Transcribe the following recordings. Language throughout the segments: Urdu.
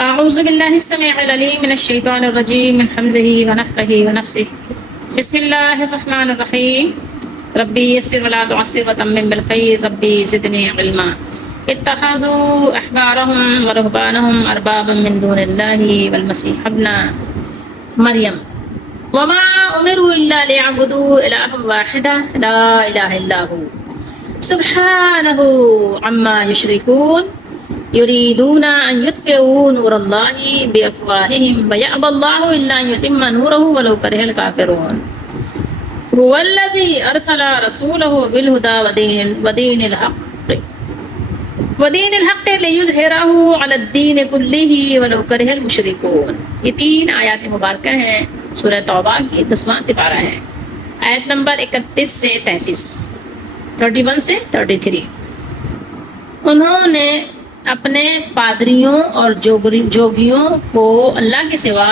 أعوذ بالله السميع العليم من الشيطان الرجيم من حمزه ونفخه ونفسه بسم الله الرحمن الرحيم ربي يسر ولا تعسر وتمم بالخير ربي زدني علما اتخذوا أحبارهم ورهبانهم أربابا من دون الله والمسيح ابن مريم وما أمروا إلا ليعبدوا إلها واحدا لا إله إلا هو سبحانه عما يشركون يريدون أن يطفئوا نور الله بأفواههم ويأبى الله إلا أن يتم نوره ولو كره الكافرون هو الذي أرسل رسوله بالهدى ودين الحق ليظهره على الدين كله ولو كره المشركون. یہ 3 آیات مبارکہ ہیں سورہ توبہ کی 10واں سپارہ ہے. آیت نمبر 31 سے 33، 31 سے 33. انہوں نے اپنے پادریوں اور جوگیوں کو اللہ کے سوا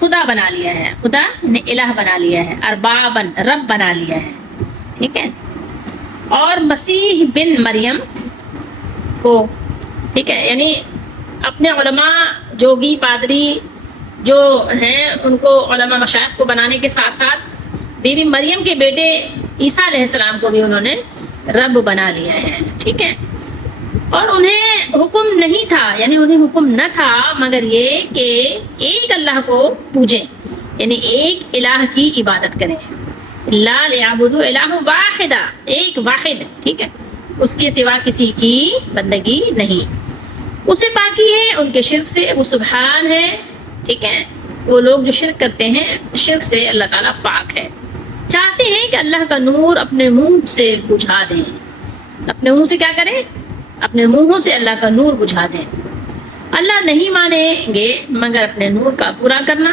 خدا بنا لیا ہے، خدا نے الہ بنا لیا ہے، اربابن رب بنا لیا ہے، ٹھیک ہے. اور مسیح بن مریم کو، ٹھیک ہے، یعنی اپنے علماء جوگی پادری جو ہیں ان کو علماء مشائخ کو بنانے کے ساتھ ساتھ بی بی مریم کے بیٹے عیسیٰ علیہ السلام کو بھی انہوں نے رب بنا لیا ہے، ٹھیک ہے. اور انہیں حکم نہیں تھا، یعنی انہیں حکم نہ تھا مگر یہ کہ ایک اللہ کو پوجیں، یعنی ایک الہ کی عبادت کریں. لا لیعبدوا الہ واحدہ، ایک واحد، ٹھیک ہے، اس کے سوا کسی کی بندگی نہیں. اسے پاکی ہے ان کے شرک سے، وہ سبحان ہے، ٹھیک ہے. وہ لوگ جو شرک کرتے ہیں، شرک سے اللہ تعالیٰ پاک ہے. چاہتے ہیں کہ اللہ کا نور اپنے منہ سے بجھا دیں. اپنے منہ سے کیا کریں؟ اپنے منہوں سے اللہ کا نور بجھا دیں. اللہ نہیں مانیں گے مگر اپنے نور کا پورا کرنا.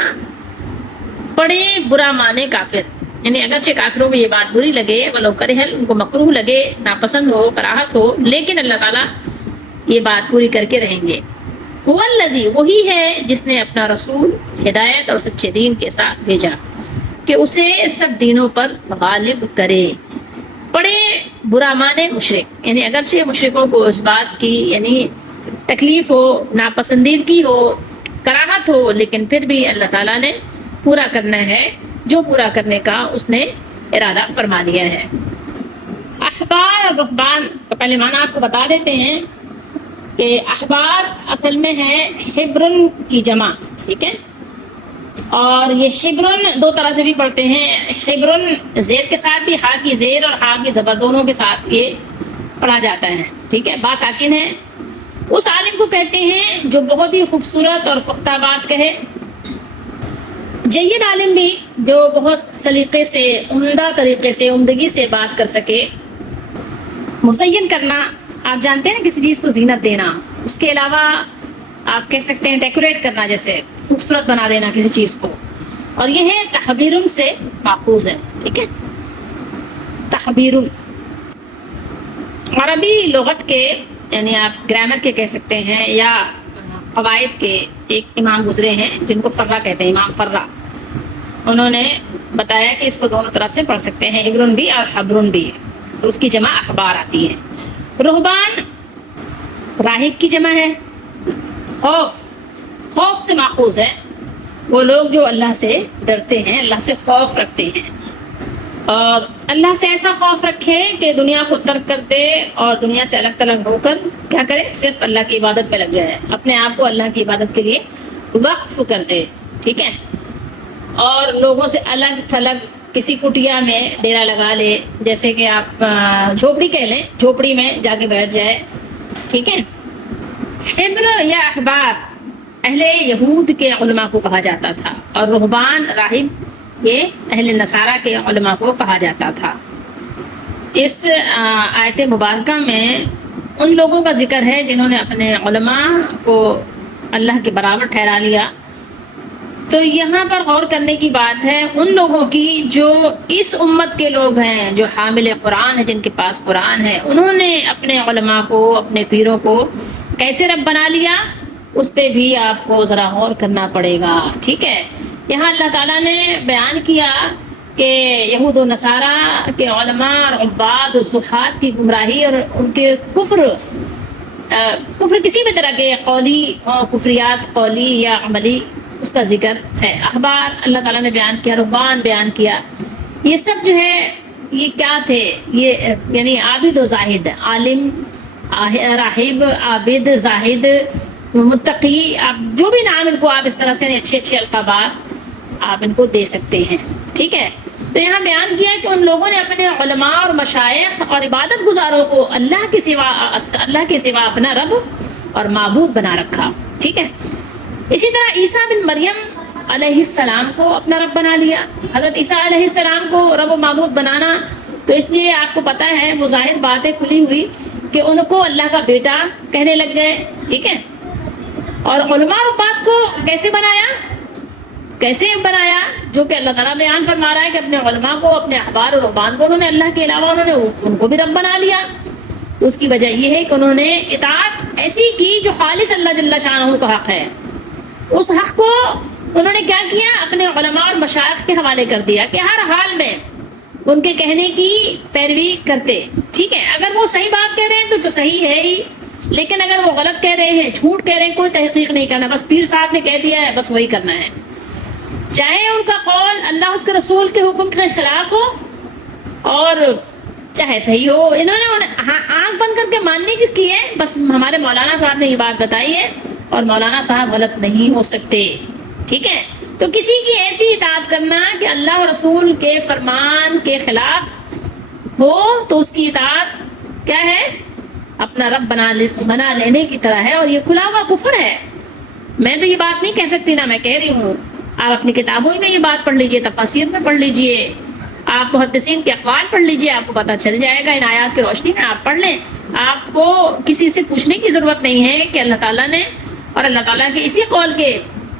پڑے برا مانے کافر، یعنی اگرچہ کافروں کو یہ بات بری لگے، ولو کرہل، ان کو مکروہ لگے، ناپسند ہو، کراہت ہو، لیکن اللہ تعالیٰ یہ بات پوری کر کے رہیں گے. هو الذی، وہی ہے جس نے اپنا رسول ہدایت اور سچے دین کے ساتھ بھیجا کہ اسے سب دینوں پر غالب کرے. پڑے برا مانے مشرک، یعنی اگرچہ مشرکوں کو اس بات کی یعنی تکلیف ہو، ناپسندیدگی ہو، کراہت ہو، لیکن پھر بھی اللہ تعالیٰ نے پورا کرنا ہے جو پورا کرنے کا اس نے ارادہ فرما دیا ہے. احبار اور رہبان کا پہلے معنی آپ کو بتا دیتے ہیں کہ احبار اصل میں ہے حبرن کی جمع، ٹھیک ہے. اور یہ حبرن 2 طرح سے بھی پڑھتے ہیں. حبرن زیر کے ساتھ بھی، ہا کی زیر اور ہا کی زبر دونوں کے ساتھ یہ پڑھا جاتا ہے، ٹھیک ہے. با ساکن ہے. اس عالم کو کہتے ہیں جو بہت ہی خوبصورت اور پختہ بات کہے. جید عالم بھی جو بہت سلیقے سے، عمدہ طریقے سے، عمدگی سے بات کر سکے. مزین کرنا، آپ جانتے ہیں نا، کسی چیز کو زینت دینا. اس کے علاوہ آپ کہہ سکتے ہیں ڈیکوریٹ کرنا، جیسے خوبصورت بنا دینا کسی چیز کو. اور یہ ہے تحبیرن سے ماخوذ ہے، ٹھیک ہے. تحبیرن عربی لغت کے، یعنی آپ گرامر کے کہہ سکتے ہیں، یا قواعد کے ایک امام گزرے ہیں جن کو فرہ کہتے ہیں، امام فرہ. انہوں نے بتایا کہ اس کو دونوں طرح سے پڑھ سکتے ہیں، حبرن بھی اور حبرن بھی. تو اس کی جمع اخبار آتی ہے. رہبان راہب کی جمع ہے. خوف سے ماخوذ ہے. وہ لوگ جو اللہ سے ڈرتے ہیں، اللہ سے خوف رکھتے ہیں، اور اللہ سے ایسا خوف رکھے کہ دنیا کو ترک کر دے اور دنیا سے الگ تلگ ہو کر کیا کرے؟ صرف اللہ کی عبادت میں لگ جائے، اپنے آپ کو اللہ کی عبادت کے لیے وقف کر دے، ٹھیک ہے. اور لوگوں سے الگ تھلگ کسی کٹیا میں ڈیرا لگا لے، جیسے کہ آپ جھوپڑی کہہ لیں، جھوپڑی میں جا کے بیٹھ جائے، ٹھیک ہے. حبر یا احبار اہل یہود کے علماء کو کہا جاتا تھا، اور رہبان راہب یہ اہل نصارہ کے علماء کو کہا جاتا تھا. اس آیت مبارکہ میں ان لوگوں کا ذکر ہے جنہوں نے اپنے علماء کو اللہ کے برابر ٹھہرا لیا. تو یہاں پر غور کرنے کی بات ہے ان لوگوں کی جو اس امت کے لوگ ہیں، جو حامل قرآن ہیں، جن کے پاس قرآن ہے. انہوں نے اپنے علماء کو، اپنے پیروں کو کیسے رب بنا لیا، اس پہ بھی آپ کو ذرا غور کرنا پڑے گا، ٹھیک ہے. یہاں اللہ تعالیٰ نے بیان کیا کہ یہود و نصارہ کے علماء اور عباد و زہاد کی گمراہی اور ان کے کفر کفر کسی بھی طرح کے قولی کفریات قولی یا عملی اس کا ذکر ہے. احبار اللہ تعالیٰ نے بیان کیا، رہبان بیان کیا، یہ سب جو ہے یہ کیا تھے؟ یہ یعنی عابد و زاہد، عالم، راہب، عابد، زاہد، متقی، آپ جو بھی نام ان کو آپ اس طرح سے اچھے اچھے القابات آپ ان کو دے سکتے ہیں. ٹھیک ہے، تو یہاں بیان کیا کہ ان لوگوں نے اپنے علماء اور مشائخ اور عبادت گزاروں کو اللہ کے سوا اپنا رب اور معبود بنا رکھا. ٹھیک ہے، اسی طرح عیسیٰ بن مریم علیہ السلام کو اپنا رب بنا لیا. حضرت عیسیٰ علیہ السلام کو رب و معبود بنانا تو اس لیے آپ کو پتہ ہے وہ ظاہر بات ہے کھلی ہوئی کہ ان کو اللہ کا بیٹا کہنے لگ گئے. ٹھیک ہے، اور علماء اور بات کو کیسے بنایا جو کہ اللہ تعالیٰ بیان فرما رہا ہے کہ اپنے علماء کو، اپنے احبار اور رہبان کو انہوں نے اللہ کے علاوہ ان کو بھی رب بنا لیا. تو اس کی وجہ یہ ہے کہ انہوں نے اطاعت ایسی کی جو خالص اللہ جل شانہ کا حق ہے. اس حق کو انہوں نے کیا کیا؟ اپنے علماء اور مشائخ کے حوالے کر دیا کہ ہر حال میں ان کے کہنے کی پیروی کرتے. ٹھیک ہے، اگر وہ صحیح بات کہہ رہے ہیں تو صحیح ہے ہی، لیکن اگر وہ غلط کہہ رہے ہیں، جھوٹ کہہ رہے ہیں، کوئی تحقیق نہیں کرنا، بس پیر صاحب نے کہہ دیا ہے بس وہی کرنا ہے. چاہے ان کا قول اللہ اس کے رسول کے حکم کے خلاف ہو اور چاہے صحیح ہو. انہوں نے آنکھ بند کر کے ماننے کی ہے، بس ہمارے مولانا صاحب نے یہ بات بتائی ہے اور مولانا صاحب غلط نہیں ہو سکتے. ٹھیک ہے، تو کسی کی ایسی اطاعت کرنا کہ اللہ اور رسول کے فرمان کے خلاف ہو تو اس کی اطاعت کیا ہے؟ اپنا رب بنا لینے کی طرح ہے، اور یہ کھلا ہوا کفر ہے. میں تو یہ بات نہیں کہہ سکتی، نہ میں کہہ رہی ہوں. آپ اپنی کتابوں میں یہ بات پڑھ لیجئے، تفاسیر میں پڑھ لیجئے، آپ محدثین کے اقوال پڑھ لیجئے، آپ کو پتہ چل جائے گا. ان آیات کی روشنی میں آپ پڑھ لیں. آپ کو کسی سے پوچھنے کی ضرورت نہیں ہے کہ اللہ تعالیٰ نے اور اللہ تعالیٰ کے اسی قول کے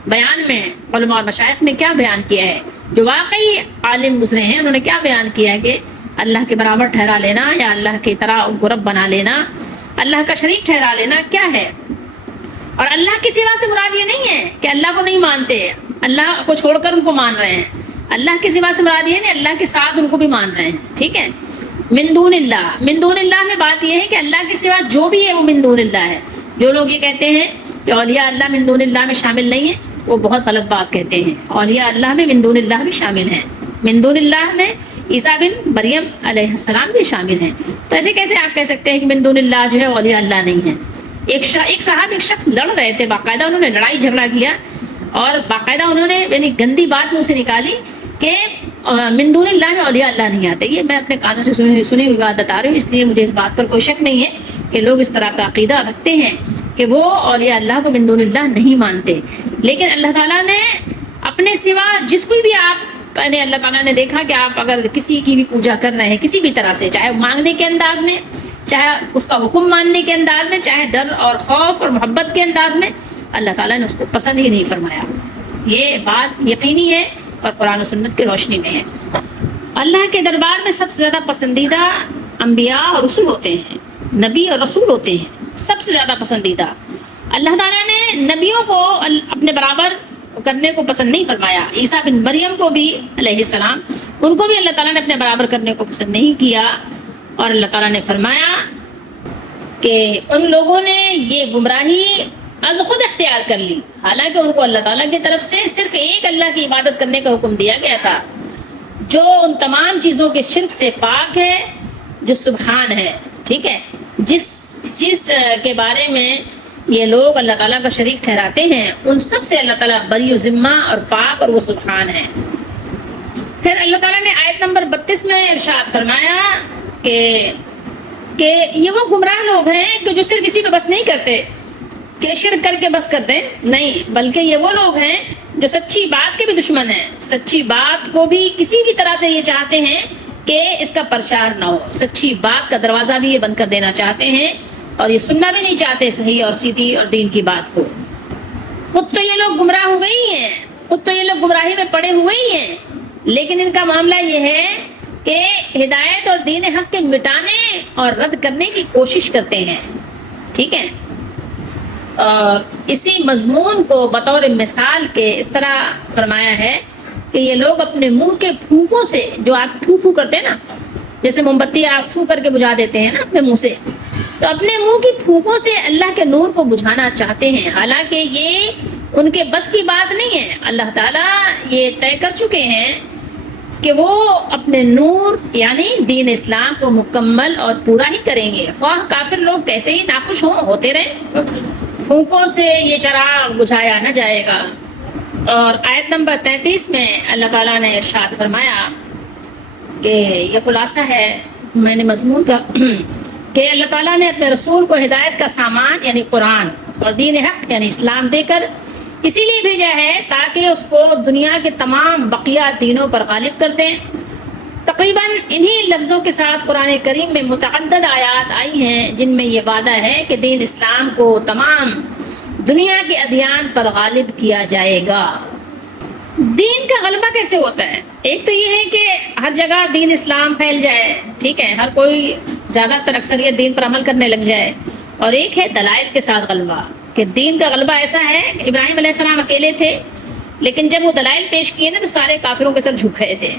بیان میں علماء اور مشائخ نے کیا بیان کیا ہے. جو واقعی عالم گزرے ہیں انہوں نے کیا بیان کیا ہے کہ اللہ کے برابر ٹھہرا لینا یا اللہ کی طرح ان کو رب بنا لینا، اللہ کا شریک ٹھہرا لینا کیا ہے. اور اللہ کے سوا سے مراد یہ نہیں ہے کہ اللہ کو نہیں مانتے، اللہ کو چھوڑ کر ان کو مان رہے ہیں. اللہ کے سوا سے مراد یہ نہیں اللہ کے ساتھ ان کو بھی مان رہے ہیں. ٹھیک ہے، من دون اللہ میں بات یہ ہے کہ اللہ کے سوا جو بھی ہے وہ من دون اللہ ہے. جو لوگ یہ کہتے ہیں کہ اولیاء اللہ من دون اللہ میں شامل نہیں ہیں وہ بہت غلط بات کہتے ہیں. اولیاء اللہ میں من دون اللہ بھی شامل ہیں. من دون اللہ میں عیسیٰ بن مریم علیہ السلام بھی شامل ہیں. تو ایسے کیسے آپ کہہ سکتے ہیں کہ من دون اللہ جو ہے اولیاء اللہ نہیں ہے؟ ایک شخص لڑ رہے تھے، باقاعدہ انہوں نے لڑائی جھگڑا کیا اور باقاعدہ انہوں نے یعنی گندی بات منہ سے نکالی کہ من دون اللہ میں اولیاء اللہ نہیں آتے. یہ میں اپنے کانوں سے سنی ہوئی بات بتا رہی ہوں، اس لیے مجھے اس بات پر کوئی شک نہیں ہے کہ لوگ اس طرح کا عقیدہ رکھتے ہیں کہ وہ اولیاء اللہ کو من دون اللہ نہیں مانتے. لیکن اللہ تعالیٰ نے اپنے سوا جس کوئی بھی آپ نے اللہ تعالیٰ نے دیکھا کہ آپ اگر کسی کی بھی پوجا کر رہے ہیں کسی بھی طرح سے، چاہے مانگنے کے انداز میں، چاہے اس کا حکم ماننے کے انداز میں، چاہے ڈر اور خوف اور محبت کے انداز میں، اللہ تعالیٰ نے اس کو پسند ہی نہیں فرمایا. یہ بات یقینی ہے اور قرآن و سنت کی روشنی میں ہے. اللہ کے دربار میں سب سے زیادہ پسندیدہ انبیاء اور رسول ہوتے ہیں، نبی اور رسول ہوتے ہیں سب سے زیادہ پسندیدہ. اللہ تعالیٰ نے نبیوں کو اپنے برابر کرنے کو پسند نہیں فرمایا. عیسیٰ بن مریم کو بھی علیہ السلام ان کو بھی اللہ تعالیٰ نے اپنے برابر کرنے کو پسند نہیں کیا، اور اللہ تعالیٰ نے فرمایا کہ ان لوگوں نے یہ گمراہی از خود اختیار کر لی، حالانکہ ان کو اللہ تعالیٰ کی طرف سے صرف ایک اللہ کی عبادت کرنے کا حکم دیا گیا تھا جو ان تمام چیزوں کے شرک سے پاک ہے، جو سبحان ہے. ٹھیک ہے، جس چیز کے بارے میں یہ لوگ اللہ تعالیٰ کا شریک ٹھہراتے ہیں ان سب سے اللہ تعالیٰ بری و ذمہ اور پاک اور وہ سبحان ہے. پھر اللہ تعالیٰ نے آیت نمبر 32 میں ارشاد فرمایا کہ یہ وہ گمراہ لوگ ہیں کہ جو صرف اسی پہ بس نہیں کرتے کہ شرک کر کے بس کرتے نہیں، بلکہ یہ وہ لوگ ہیں جو سچی بات کے بھی دشمن ہیں، سچی بات کو بھی کسی بھی طرح سے یہ چاہتے ہیں کہ اس کا پرچار نہ ہو، سچی بات کا دروازہ بھی یہ بند کر دینا چاہتے ہیں اور یہ سننا بھی نہیں چاہتے صحیح اور سیدھی اور دین کی بات کو. خود تو یہ لوگ گمراہ ہوئے ہی ہیں، خود تو یہ لوگ گمراہی میں پڑے ہوئے ہی ہیں، لیکن ان کا معاملہ یہ ہے کہ ہدایت اور دین حق کے مٹانے اور رد کرنے کی کوشش کرتے ہیں. ٹھیک ہے، اور اسی مضمون کو بطور مثال کے اس طرح فرمایا ہے کہ یہ لوگ اپنے منہ کے پھونکوں سے، جو آپ پھو پھو کرتے ہیں نا، جیسے موم بتی آپ پھو کر کے بجھا دیتے ہیں نا اپنے منہ سے، تو اپنے منہ کی پھونکوں سے اللہ کے نور کو بجھانا چاہتے ہیں، حالانکہ یہ ان کے بس کی بات نہیں ہے۔ اللہ تعالیٰ یہ طے کر چکے ہیں کہ وہ اپنے نور یعنی دین اسلام کو مکمل اور پورا ہی کریں گے، خواہ کافر لوگ کیسے ہی ناخوش ہوتے رہیں، پھونکوں سے یہ چراغ بجھایا نہ جائے گا۔ اور آیت نمبر 33 میں اللہ تعالیٰ نے ارشاد فرمایا کہ یہ خلاصہ ہے میں نے مضمون کا کہ اللہ تعالیٰ نے اپنے رسول کو ہدایت کا سامان یعنی قرآن اور دین حق یعنی اسلام دے کر اسی لیے بھیجا ہے تاکہ اس کو دنیا کے تمام بقیہ دینوں پر غالب کر دیں۔ تقریباً انہی لفظوں کے ساتھ قرآن کریم میں متعدد آیات آئی ہیں جن میں یہ وعدہ ہے کہ دین اسلام کو تمام دنیا کے ادیان پر غالب کیا جائے گا۔ دین کا غلبہ کیسے ہوتا ہے؟ ایک تو یہ ہے کہ ہر جگہ دین اسلام پھیل جائے، ٹھیک ہے، ہر کوئی زیادہ تر اکثریت دین پر عمل کرنے لگ جائے، اور ایک ہے دلائل کے ساتھ غلبہ، کہ دین کا غلبہ ایسا ہے کہ ابراہیم علیہ السلام اکیلے تھے لیکن جب وہ دلائل پیش کیے نا تو سارے کافروں کے سر جھک گئے تھے۔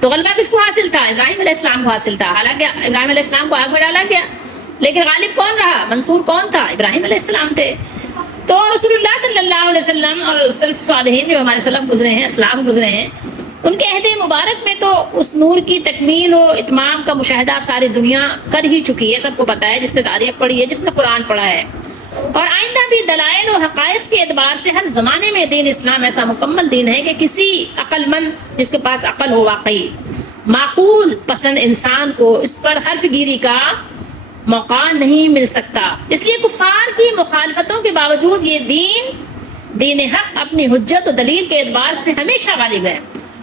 تو غلبہ کس کو حاصل تھا؟ ابراہیم علیہ السلام کو حاصل تھا، حالانکہ ابراہیم علیہ السلام کو آگ میں ڈالا گیا لیکن غالب کون رہا؟ منصور کون تھا؟ ابراہیم علیہ السلام تھے۔ تو رسول اللہ صلی اللہ علیہ وسلم اور سلف صالحین جو ہمارے سلف گزرے ہیں، اسلاف گزرے ہیں، ان کے عہد مبارک میں تو اس نور کی تکمیل و اتمام کا مشاہدہ ساری دنیا کر ہی چکی ہے، سب کو پتہ ہے، جس نے تاریخ پڑھی ہے، جس نے قرآن پڑھا ہے، اور آئندہ بھی دلائل و حقائق کے اعتبار سے ہر زمانے میں دین اسلام ایسا مکمل دین ہے کہ کسی عقل مند جس کے پاس عقل ہو واقعی معقول پسند انسان کو اس پر حرف گیری کا موقع نہیں مل سکتا۔ اس لیے کفار کی مخالفتوں کے باوجود یہ دین حق اپنی حجت و دلیل کے اعتبار سے ہمیشہ غالب ہے،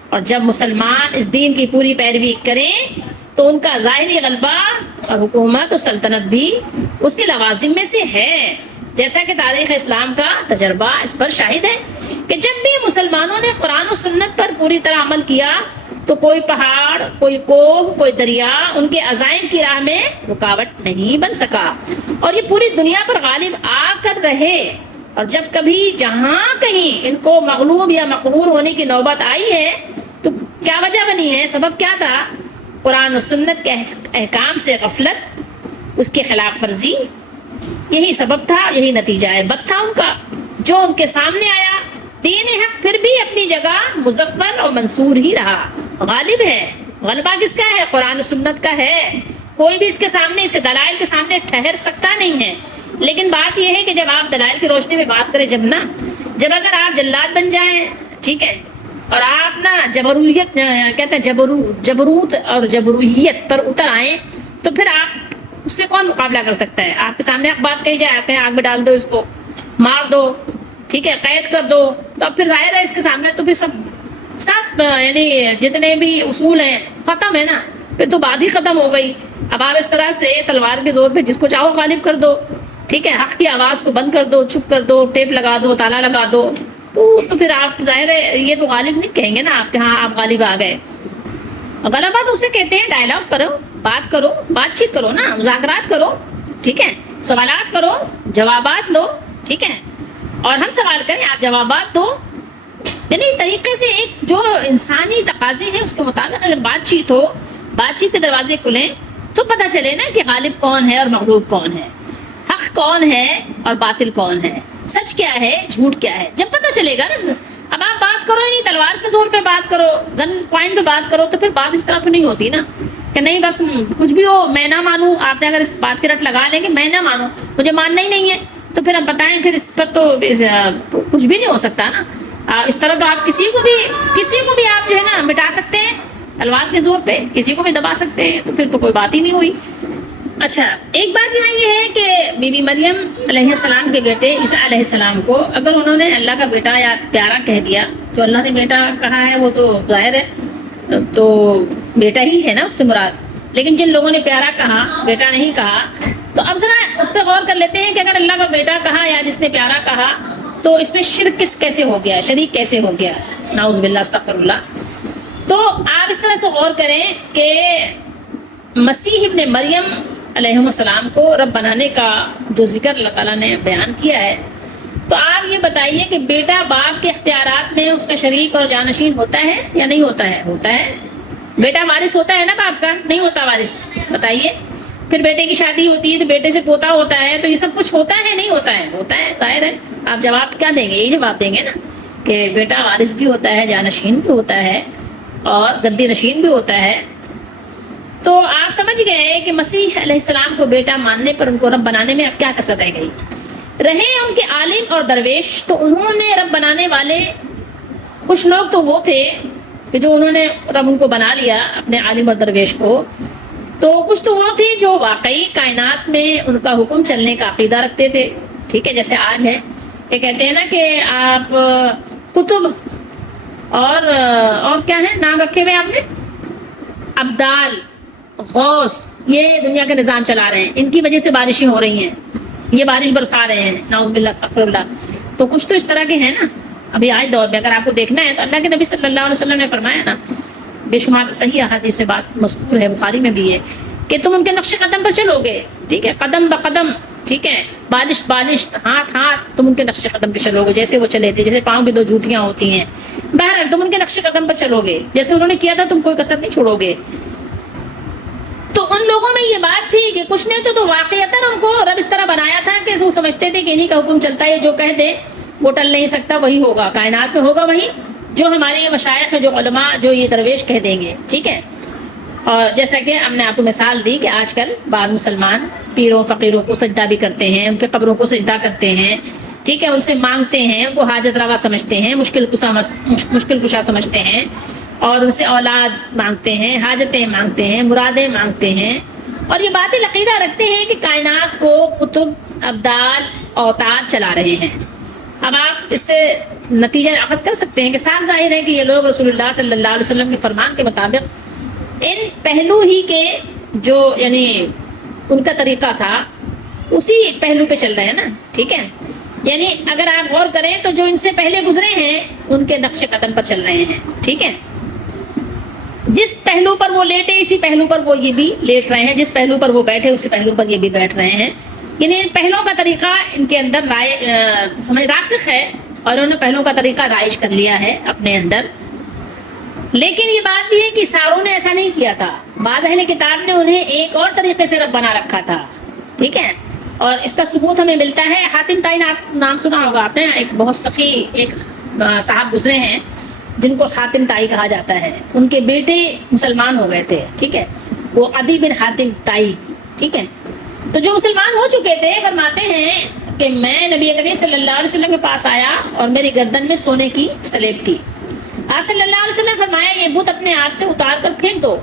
اور جب مسلمان اس دین کی پوری پیروی کریں تو ان کا ظاہری غلبہ اور حکومت و سلطنت بھی اس کے لوازم میں سے ہے، جیسا کہ تاریخ اسلام کا تجربہ اس پر شاہد ہے کہ جب بھی مسلمانوں نے قرآن و سنت پر پوری طرح عمل کیا تو کوئی پہاڑ، کوئی کوہ، کوئی دریا ان کے عزائم کی راہ میں رکاوٹ نہیں بن سکا، اور یہ پوری دنیا پر غالب آ کر رہے۔ اور جب کبھی جہاں کہیں ان کو مغلوب یا مقہور ہونے کی نوبت آئی ہے تو کیا وجہ بنی ہے؟ سبب کیا تھا؟ قرآن و سنت کے احکام سے غفلت، اس کے خلاف ورزی، یہی سبب تھا، یہی نتیجہ ہے بد تھا ان کا جو ان کے سامنے آیا۔ دین حق پھر بھی اپنی جگہ مظفر اور منصور ہی رہا، غالب ہے۔ غلبہ کس کا ہے؟ قرآن و سنت کا ہے، کوئی بھی اس کے سامنے، اس کے دلائل کے سامنے ٹھہر سکتا نہیں ہے۔ لیکن بات یہ ہے کہ جب آپ دلائل کی روشنی میں بات کریں، جب اگر آپ جلاد بن جائیں، ٹھیک ہے، اور آپ نا جبروت کہتے ہیں جبروت اور جبرویت پر اتر آئیں تو پھر آپ اس سے کون مقابلہ کر سکتا ہے؟ آپ کے سامنے ایک بات کہی جائے، آپ کہیں آگ میں ڈال دو، اس کو مار دو، ٹھیک ہے، قید کر دو، تو اب پھر ظاہر ہے اس کے سامنے تو پھر سب یعنی جتنے بھی اصول ہیں ختم ہے نا، پھر تو بات ہی ختم ہو گئی۔ اب آپ اس طرح سے تلوار کے زور پہ جس کو چاہو غالب کر دو، ٹھیک ہے، حق کی آواز کو بند کر دو، چپ کر دو، ٹیپ لگا دو، تالا لگا دو، تو پھر آپ ظاہر ہے یہ تو غالب نہیں کہیں گے نا آپ کے، ہاں آپ غالب آ گئے۔ غلبہ تو اسے کہتے ہیں ڈائلاگ کرو، بات چیت کرو نا، مذاکرات کرو، ٹھیک ہے، سوالات کرو، جوابات لو، ٹھیک ہے، اور ہم سوال کریں آپ جوابات دو، یعنی طریقے سے ایک جو انسانی تقاضے ہیں اس کے مطابق اگر بات چیت ہو، بات چیت کے دروازے کھلیں تو پتہ چلے نا کہ غالب کون ہے اور مغلوب کون ہے، حق کون ہے اور باطل کون ہے، سچ کیا ہے، جھوٹ کیا ہے، جب پتہ چلے گا نا۔ اب آپ بات کرو ہی نہیں، تلوار کے زور پہ بات کرو، گن پوائنٹ پہ بات کرو، تو پھر بات اس طرح تو نہیں ہوتی نا کہ نہیں بس کچھ بھی ہو میں نہ مانوں۔ آپ نے اگر اس بات کی رٹ لگا لیں کہ میں نہ مانوں، مجھے ماننا ہی نہیں ہے، تو پھر اب بتائیں پھر اس پر تو کچھ بھی نہیں ہو سکتا نا۔ اس طرح تو آپ کسی کو بھی آپ جو ہے نا مٹا سکتے ہیں تلوار کے زور پہ، کسی کو بھی دبا سکتے ہیں، تو پھر تو کوئی بات ہی نہیں ہوئی۔ اچھا، ایک بات یہاں یہ ہے کہ بی بی مریم علیہ السلام کے بیٹے عیسیٰ علیہ السلام کو اگر انہوں نے اللہ کا بیٹا یا پیارا کہہ دیا، جو اللہ نے بیٹا کہا ہے وہ تو ظاہر ہے تو بیٹا ہی ہے نا اس سے مراد، لیکن جن لوگوں نے پیارا کہا بیٹا نہیں کہا، تو اب ذرا اس پہ غور کر لیتے ہیں کہ اگر اللہ کا بیٹا کہا یا جس نے پیارا کہا تو اس میں شرک کیسے ہو گیا، شریک کیسے ہو گیا، نعوذ باللہ استغفر اللہ۔ تو آپ اس طرح سے غور کریں کہ مسیح ابن مریم علیہ السلام کو رب بنانے کا جو ذکر اللہ تعالیٰ نے بیان کیا ہے، تو آپ یہ بتائیے کہ بیٹا باپ کے اختیارات میں اس کا شریک اور جانشین ہوتا ہے یا نہیں ہوتا ہے؟ ہوتا ہے۔ بیٹا وارث ہوتا ہے نا باپ کا؟ نہیں ہوتا وارث، بتائیے۔ پھر بیٹے کی شادی ہوتی ہے تو بیٹے سے پوتا ہوتا ہے، تو یہ سب کچھ ہوتا ہے نہیں ہوتا ہے؟ ہوتا ہے، ظاہر ہے۔ آپ جواب کیا دیں گے؟ یہی جواب دیں گے نا کہ بیٹا وارث بھی ہوتا ہے، جانشین بھی ہوتا ہے، اور گدی نشین بھی ہوتا ہے۔ تو آپ سمجھ گئے کہ مسیح علیہ السلام کو بیٹا ماننے پر ان کو رب بنانے میں اب کیا کسر رہ گئی؟ رہے ان کے عالم اور درویش، تو انہوں نے رب بنانے والے کچھ لوگ تو وہ تھے کہ جو انہوں نے رب ان کو بنا لیا اپنے عالم اور درویش کو، تو کچھ تو وہ تھے جو واقعی کائنات میں ان کا حکم چلنے کا عقیدہ رکھتے تھے، ٹھیک ہے؟ جیسے آج ہے کہ کہتے ہیں نا کہ آپ کتب اور کیا ہے نام رکھے ہوئے آپ نے، ابدال، غوث، یہ دنیا کا نظام چلا رہے ہیں، ان کی وجہ سے بارشیں ہو رہی ہیں، یہ بارش برسا رہے ہیں، نعوذ باللہ استغفر اللہ۔ تو کچھ تو اس طرح کے ہیں نا ابھی آج دور میں، اگر آپ کو دیکھنا ہے تو اللہ کے نبی صلی اللہ علیہ وسلم نے فرمایا نا، بے شمار صحیح احادیث میں بات مذکور ہے، بخاری میں بھی ہے، کہ تم ان کے نقش قدم پر چلو گے، ٹھیک ہے؟ قدم بقدم، ٹھیک ہے؟ بالش بالش، ہاتھ ہاتھ، تم ان کے نقش قدم پہ چلو گے جیسے وہ چلے تھے، جیسے پاؤں کی دو جوتیاں ہوتی ہیں، بہرحال تم ان کے نقش قدم پر چلو گے جیسے انہوں نے کیا تھا، تم کوئی کسر نہیں چھوڑو گے۔ تو ان لوگوں میں یہ بات تھی کہ کچھ نے تو واقعیتاً ان کو رب اس طرح بنایا تھا کہ وہ سمجھتے تھے کہ انہی کا حکم چلتا ہے، جو کہہ دے وہ ٹل نہیں سکتا، وہی ہوگا کائنات میں، ہوگا وہی جو ہمارے یہ مشائخ ہیں، جو علماء، جو یہ درویش کہہ دیں گے، ٹھیک ہے؟ اور جیسا کہ ہم نے آپ کو مثال دی کہ آج کل بعض مسلمان پیروں فقیروں کو سجدہ بھی کرتے ہیں، ان کے قبروں کو سجدہ کرتے ہیں، ٹھیک ہے؟ ان سے مانگتے ہیں، ان کو حاجت روا سمجھتے ہیں، مشکل کشا سمجھتے ہیں، اور ان سے اولاد مانگتے ہیں، حاجتیں مانگتے ہیں، مرادیں مانگتے ہیں، اور یہ باتیں عقیدہ رکھتے ہیں کہ کائنات کو قطب، ابدال، اوتاد چلا رہے ہیں۔ اب آپ اس سے نتیجہ اخذ کر سکتے ہیں کہ صاف ظاہر ہے کہ یہ لوگ رسول اللہ صلی اللہ علیہ وسلم کے فرمان کے مطابق ان پہلو ہی کے جو یعنی ان کا طریقہ تھا اسی پہلو پہ چل رہے ہیں نا، ٹھیک ہے؟ یعنی اگر آپ غور کریں تو جو ان سے پہلے گزرے ہیں ان کے نقش قدم پر چل رہے ہیں، ٹھیک ہے؟ جس پہلو پر وہ لیٹے اسی پہلو پر وہ یہ بھی لیٹ رہے ہیں، جس پہلو پر وہ بیٹھے اسی پہلو پر یہ بھی بیٹھ رہے ہیں، یعنی ان پہلوں کا طریقہ ان کے اندر راسخ ہے، اور انہوں نے پہلوں کا طریقہ رائج کر لیا ہے اپنے اندر۔ لیکن یہ بات بھی ہے کہ ساروں نے ایسا نہیں کیا تھا، بعض اہل کتاب نے انہیں ایک اور طریقے سے رب بنا رکھا تھا، ٹھیک ہے؟ اور اس کا ثبوت ہمیں ملتا ہے، حاتم طائی نام سنا ہوگا آپ نے، ایک بہت سخی ایک صاحب گزرے ہیں جن کو حاتم طائی کہا جاتا ہے، ان کے بیٹے مسلمان ہو گئے تھے، ٹھیک ہے؟ وہ عدی بن حاتم طائی، ٹھیک ہے؟ تو جو مسلمان ہو چکے تھے فرماتے ہیں کہ میں نبی کریم صلی اللہ علیہ وسلم کے پاس آیا اور میری گردن میں سونے کی سلیب تھی، آپ صلی اللہ علیہ وسلم نے فرمایا یہ بت اپنے آپ سے اتار کر پھینک دو،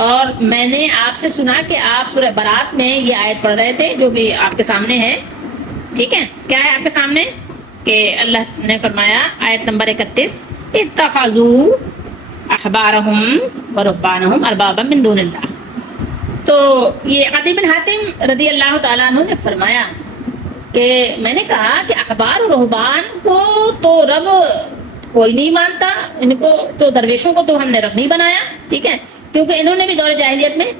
اور میں نے آپ سے سنا کہ آپ سورہ برات میں یہ آیت پڑھ رہے تھے جو بھی آپ کے سامنے ہے، ٹھیک ہے؟ کیا ہے آپ کے سامنے؟ کہ اللہ نے فرمایا آیت نمبر 31، اتخذوا احبارهم ورهبانهم اربابا من دون اللہ۔ تو یہ عدی بن حاتم رضی اللہ تعالیٰ عنہ نے فرمایا کہ میں نے کہا کہ احبار اور رہبان کو تو رب کوئی نہیں مانتا، ان کو تو درویشوں کو تو ہم نے رب نہیں بنایا، ٹھیک ہے؟ کیونکہ انہوں نے بھی دور جاہلیت میں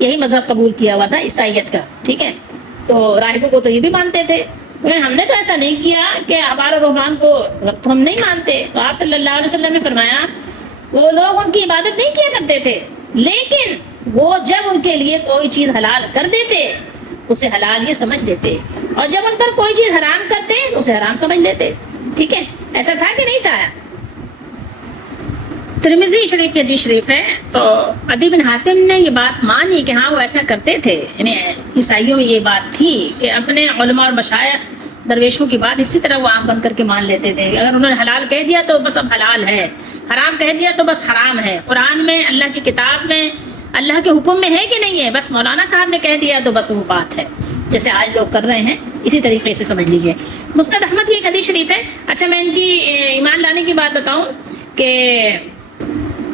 یہی مذہب قبول کیا ہوا تھا، عیسائیت کا، ٹھیک ہے؟ تو راہبوں کو تو یہ بھی مانتے تھے، ہم نے تو ایسا نہیں کیا کہ احبار اور رہبان کو رب تو ہم نہیں مانتے۔ تو آپ صلی اللہ علیہ وسلم نے فرمایا وہ لوگ ان کی عبادت نہیں کیا کرتے تھے، لیکن وہ جب ان کے لیے کوئی چیز حلال کر دیتے اسے حلال یہ سمجھ لیتے، اور جب ان پر کوئی چیز حرام کرتے تو اسے حرام سمجھ لیتے، ٹھیک ہے؟ ایسا تھا کہ نہیں تھا؟ ترمذی شریف کی حدیث شریف ہے، تو عدی بن حاتم نے یہ بات مانی کہ ہاں وہ ایسا کرتے تھے، یعنی عیسائیوں میں یہ بات تھی کہ اپنے علماء اور مشائخ درویشوں کی بات اسی طرح وہ آنکھ بند کر کے مان لیتے تھے، اگر انہوں نے حلال کہہ دیا تو بس اب حلال ہے، حرام کہہ دیا تو بس حرام ہے، قرآن میں اللہ کی کتاب میں اللہ کے حکم میں ہے کہ نہیں ہے، بس مولانا صاحب نے کہہ دیا تو بس وہ بات ہے، جیسے آج لوگ کر رہے ہیں اسی طریقے سے سمجھ لیجئے۔ مسند احمد کی ایک حدیث شریف ہے۔ اچھا میں ان کی ایمان لانے کی بات بتاؤں کہ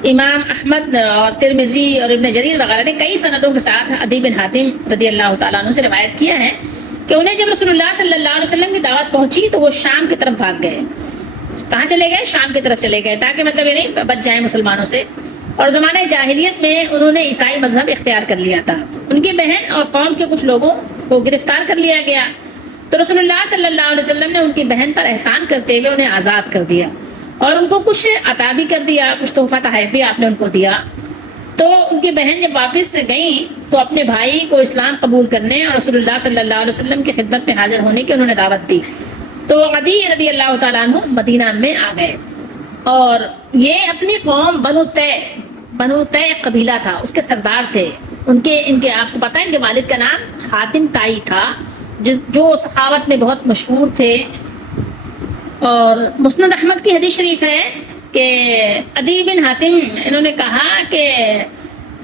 امام احمد اور ترمذی اور ابن جریر وغیرہ نے کئی سندوں کے ساتھ عدی بن حاتم رضی اللہ تعالیٰ عنہ سے روایت کیا ہے کہ انہیں جب رسول اللہ صلی اللہ علیہ وسلم کی دعوت پہنچی تو وہ شام کی طرف بھاگ گئے۔ کہاں چلے گئے؟ شام کی طرف چلے گئے، تاکہ مطلب یہ نہیں بچ جائیں مسلمانوں سے، اور زمانہ جاہلیت میں انہوں نے عیسائی مذہب اختیار کر لیا تھا۔ ان کی بہن اور قوم کے کچھ لوگوں کو گرفتار کر لیا گیا، تو رسول اللہ صلی اللہ علیہ وسلم نے ان کی بہن پر احسان کرتے ہوئے انہیں آزاد کر دیا، اور ان کو کچھ عطا بھی کر دیا، کچھ تحفہ تحائف بھی آپ نے ان کو دیا۔ تو ان کی بہن جب واپس گئیں تو اپنے بھائی کو اسلام قبول کرنے اور رسول اللہ صلی اللہ علیہ وسلم کی خدمت میں حاضر ہونے کی انہوں نے دعوت دی. تو عدی رضی اللہ تعالیٰ عنہ مدینہ میں آ گئے، اور یہ اپنی قوم بنو تے قبیلہ تھا، اس کے سردار تھے. ان کے آپ کو پتہ ہے ان کے والد کا نام حاتم تائی تھا، جو سخاوت میں بہت مشہور تھے. اور مسند احمد کی حدیث شریف ہے کہ عدی بن حاتم انہوں نے کہا کہ